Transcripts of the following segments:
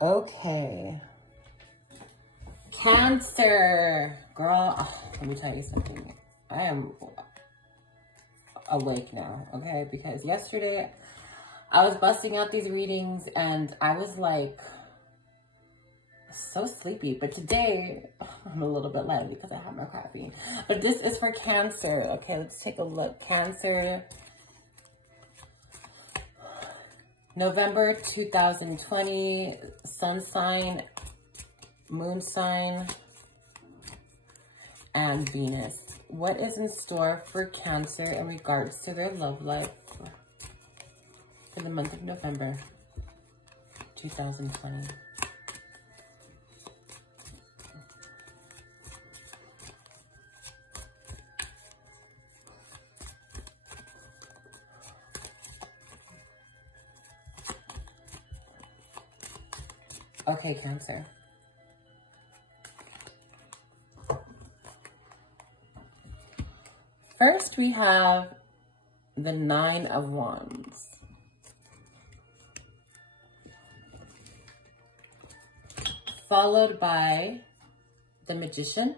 Okay. Cancer. Girl, let me tell you something. I am awake now, okay? Because yesterday I was busting out these readings and I was like so sleepy. But today I'm a little bit light because I have my caffeine. But this is for Cancer. Okay, let's take a look. Cancer. November 2020, sun sign, moon sign, and Venus. What is in store for Cancer in regards to their love life for the month of November 2020? Okay, Cancer. First, we have the Nine of Wands. Followed by the Magician.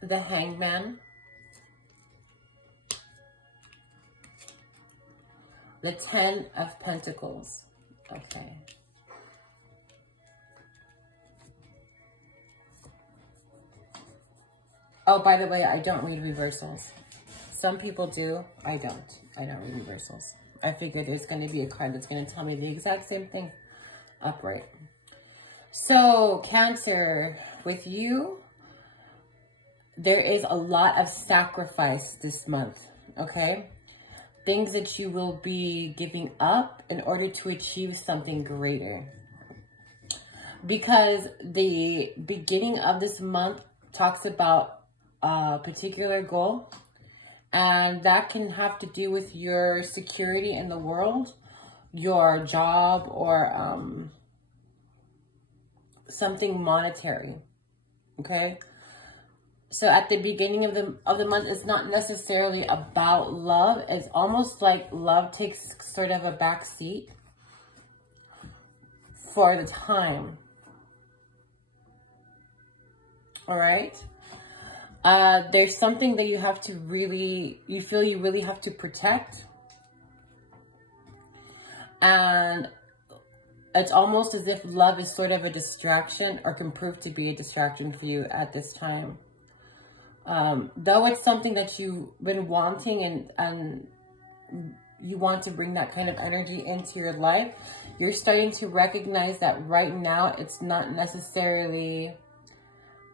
The Hangman. The Ten of Pentacles. Okay. Oh, by the way, I don't read reversals. Some people do. I don't. I don't read reversals. I figured there's going to be a card that's going to tell me the exact same thing upright. So, Cancer, with you, there is a lot of sacrifice this month, okay? Things that you will be giving up in order to achieve something greater. Because the beginning of this month talks about a particular goal, and that can have to do with your security in the world, your job, or something monetary, okay? So at the beginning of the month, it's not necessarily about love. It's almost like love takes sort of a back seat for the time. All right? There's something that you have to really, you feel you really have to protect. And it's almost as if love is sort of a distraction, or can prove to be a distraction for you at this time. Though it's something that you've been wanting, and you want to bring that kind of energy into your life, you're starting to recognize that right now it's not necessarily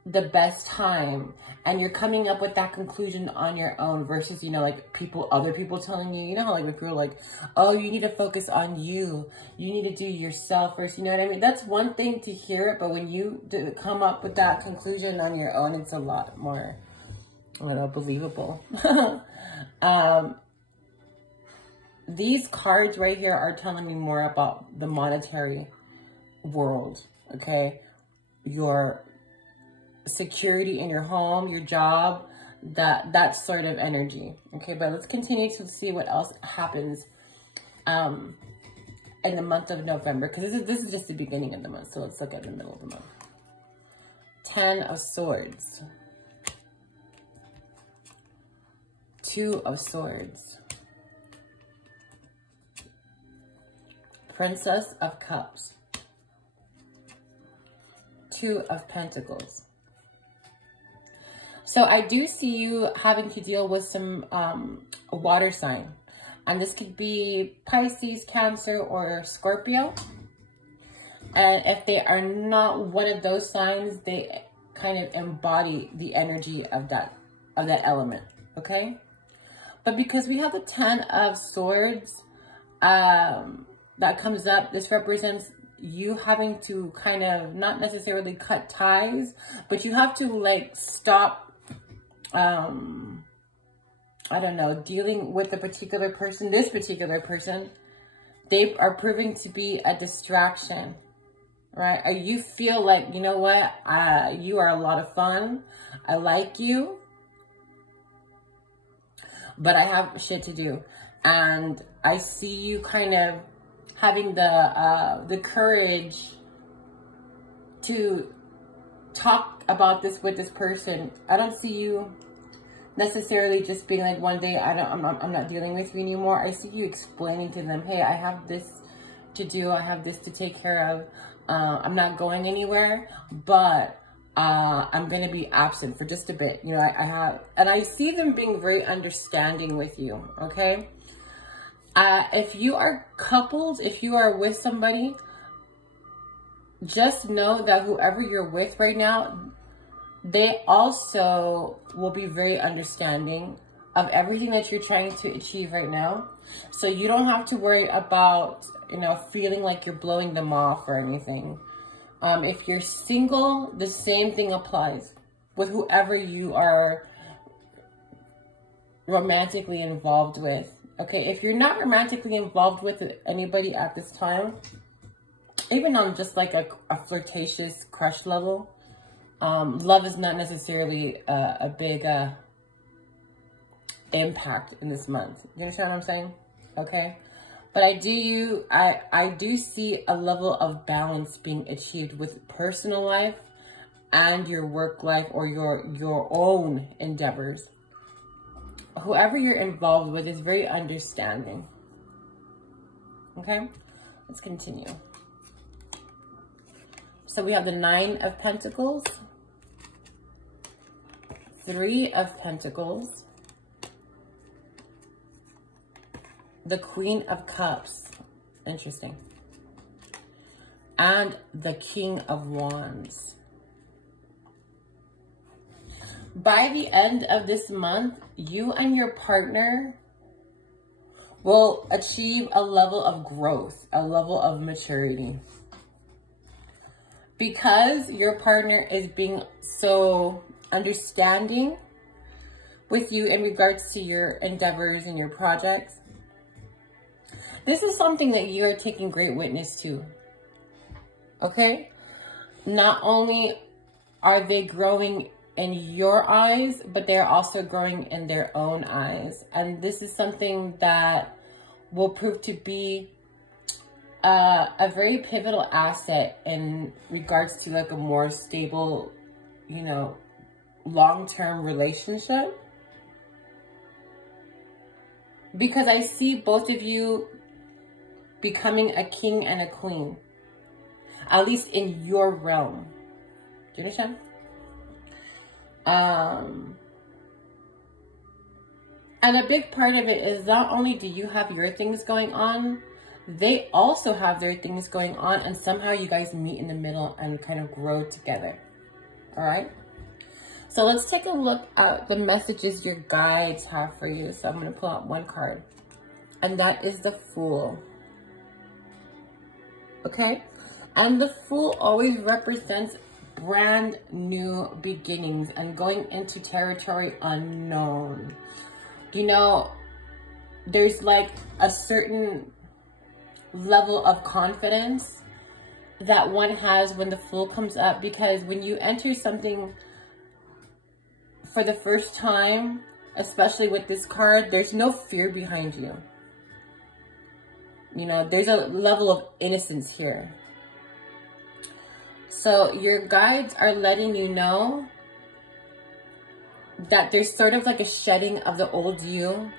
the best time, and you're coming up with that conclusion on your own versus, you know, like other people telling you, you know, like if you're like, oh, you need to focus on you, you need to do yourself first, you know what I mean? That's one thing to hear it, but when you come up with that conclusion on your own, it's a lot more, believable. These cards right here are telling me more about the monetary world, okay? Your security in your home, your job, that sort of energy, okay? But let's continue to see what else happens in the month of November, because this is just the beginning of the month. So let's look at the middle of the month. 10 of Swords. 2 of Swords. Princess of Cups. 2 of Pentacles. So I do see you having to deal with some a water sign. And this could be Pisces, Cancer, or Scorpio. And if they are not one of those signs, they kind of embody the energy of that element, okay? But because we have the 10 of Swords that comes up, this represents you having to kind of not necessarily cut ties, but you have to like stop, I don't know, dealing with a particular person. This particular person, they are proving to be a distraction, right? Or you feel like, you know what, you are a lot of fun, I like you, but I have shit to do. And I see you kind of having the courage to talk about this with this person. I don't see you necessarily just being like, one day I'm not dealing with you anymore. I see you explaining to them, hey, I have this to do, I have this to take care of. I'm not going anywhere, but I'm gonna be absent for just a bit. You know, and I see them being very understanding with you. Okay. If you are coupled, if you are with somebody, just know that whoever you're with right now, they also will be very understanding of everything that you're trying to achieve right now. So you don't have to worry about, you know, feeling like you're blowing them off or anything. If you're single, the same thing applies with whoever you are romantically involved with. Okay, if you're not romantically involved with anybody at this time, even on just like a flirtatious crush level, love is not necessarily a big impact in this month. You understand what I'm saying? Okay, but I do see a level of balance being achieved with personal life and your work life or your own endeavors. Whoever you're involved with is very understanding. Okay, let's continue. So we have the 9 of Pentacles, 3 of Pentacles, the Queen of Cups, interesting, and the King of Wands. By the end of this month, you and your partner will achieve a level of growth, a level of maturity. Because your partner is being so understanding with you in regards to your endeavors and your projects, this is something that you're taking great witness to. Okay? Not only are they growing in your eyes, but they're also growing in their own eyes. And this is something that will prove to be a very pivotal asset in regards to like a more stable, you know, long-term relationship. Because I see both of you becoming a king and a queen, at least in your realm. Do you understand? And a big part of it is not only do you have your things going on, they also have their things going on, and somehow you guys meet in the middle and kind of grow together. All right. So let's take a look at the messages your guides have for you. So I'm going to pull out one card, and that is the Fool. Okay. And the Fool always represents brand new beginnings and going into territory unknown. You know, there's like a certain level of confidence that one has when the Fool comes up, because when you enter something for the first time, especially with this card, there's no fear behind you. You know, there's a level of innocence here. So your guides are letting you know that there's sort of like a shedding of the old you,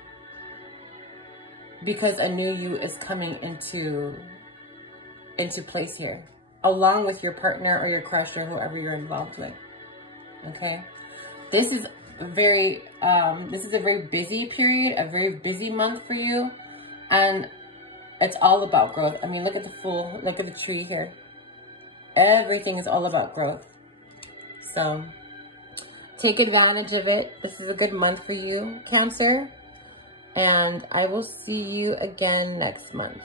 because a new you is coming into place here, along with your partner or your crush or whoever you're involved with. Okay, this is a very busy period, a very busy month for you, and it's all about growth. I mean, look at the Fool, look at the tree here. Everything is all about growth. So take advantage of it. This is a good month for you, Cancer. And I will see you again next month.